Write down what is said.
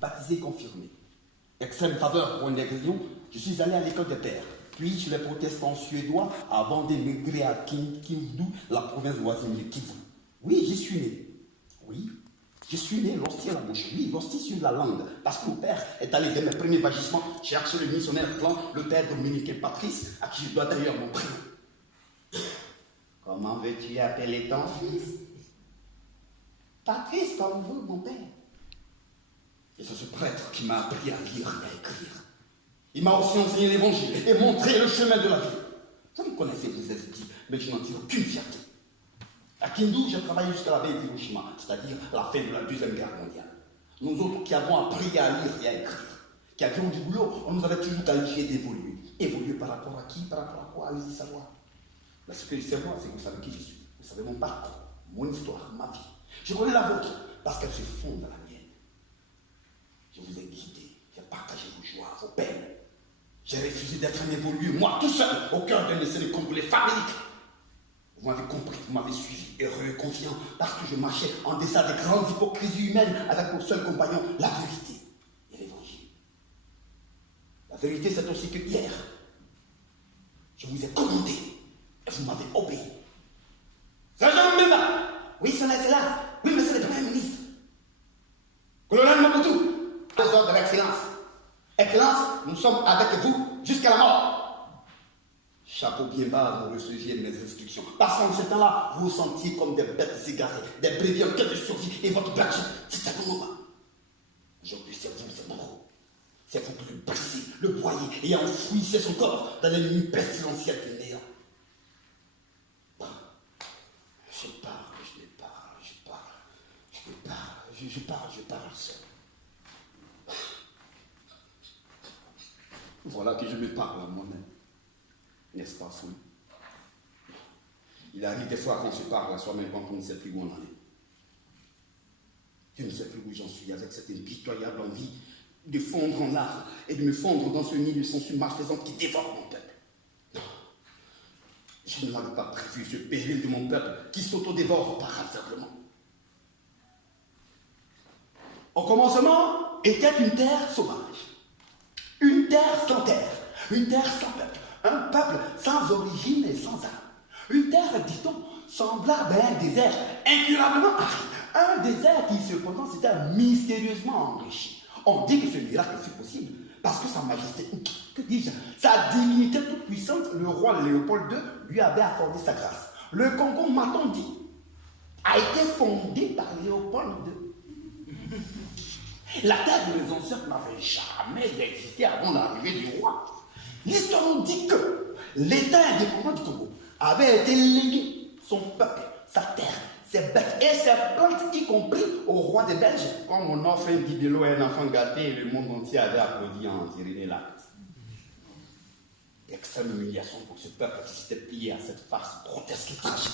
baptisé et confirmé. Extrême faveur pour une rébellion, je suis allé à l'école des pères, puis chez les protestants suédois avant d'émigrer à Kindu, la province voisine de Kivu. Oui, j'y suis né. Oui, je suis né l'hostie à la bouche. Oui, l'hostie sur la langue. Parce que mon père est allé vers mes premiers vagissements chez le missionnaire blanc, le père dominicain Patrice, à qui je dois d'ailleurs mon prénom. Comment veux-tu appeler ton fils? Patrice, comme vous, mon père. Et c'est ce prêtre qui m'a appris à lire et à écrire. Il m'a aussi enseigné l'évangile et montré le chemin de la vie. Vous me connaissez, vous ai dit, mais je n'en tire aucune fierté. À Kindu, j'ai travaillé jusqu'à la veille d'Hiroshima, c'est-à-dire la fin de la Deuxième Guerre mondiale. Nous autres qui avons appris à lire et à écrire, qui avions du boulot, on nous avait toujours qualifié d'évoluer. Évoluer par rapport à qui? Par rapport à quoi? Allez-y savoir. Mais ce que je sais moi, c'est que vous savez qui je suis. Vous savez mon parcours, mon histoire, ma vie. Je connais la vôtre parce qu'elle se fonde dans la mienne. Je vous ai guidé, j'ai partagé vos joies, vos peines. J'ai refusé d'être un évolué, moi tout seul, au cœur d'un essai de Congolais fabrique. Vous m'avez compris, vous m'avez suivi, heureux et confiant, parce que je marchais en deçà des grandes hypocrisies humaines avec mon seul compagnon, la vérité et l'évangile. La vérité, c'est aussi que hier, je vous ai commandé et vous m'avez obéi. Sergent Mbemba, oui, son excellence, oui, monsieur le Premier ministre. Colonel Mobutu, les ordres de l'excellence. Excellence, nous sommes avec vous jusqu'à la mort. Chapeau bien bas, vous receviez mes instructions. Parce qu'en ce temps-là, vous vous sentiez comme des bêtes égarées, des brebis en quête de survie, et votre berger, c'était un moment. Aujourd'hui, c'est vous, c'est beaucoup. C'est vous qui le brisez, le broyez et enfouissez son corps dans les nuits pestilentielles du néant. Bon. Je parle seul. Voilà que je me parle à moi-même. N'est-ce pas fou? Il arrive des fois qu'on se parle à soi-même quand on ne sait plus où on en est. Je ne sais plus où j'en suis avec cette impitoyable envie de fondre en larmes et de me fondre dans ce nid de censure malfaisante qui dévore mon peuple. Non. Je ne l'avais pas prévu, ce péril de mon peuple qui s'autodévore par aveuglement. Au commencement était une terre sauvage, une terre sans terre, une terre sans peuple, un peuple sans origine et sans âme. Une terre, dit-on, semblable à un désert incurablement aride, un désert qui cependant s'était mystérieusement enrichi. On dit que ce miracle fut possible parce que sa majesté, que dis-je, sa divinité toute puissante, le roi Léopold II, lui avait accordé sa grâce. Le Congo, m'a-t-on dit, a été fondé par Léopold II. La terre de mes ancêtres n'avait jamais existé avant l'arrivée du roi. L'histoire nous dit que l'État indépendant du Congo avait été légué, son peuple, sa terre, ses bêtes et ses plantes, y compris au roi des Belges, quand on offre un bibelot à un enfant gâté et le monde entier avait applaudi en tirant les l'acte. Extrême humiliation pour ce peuple qui s'était plié à cette farce grotesque et tragique.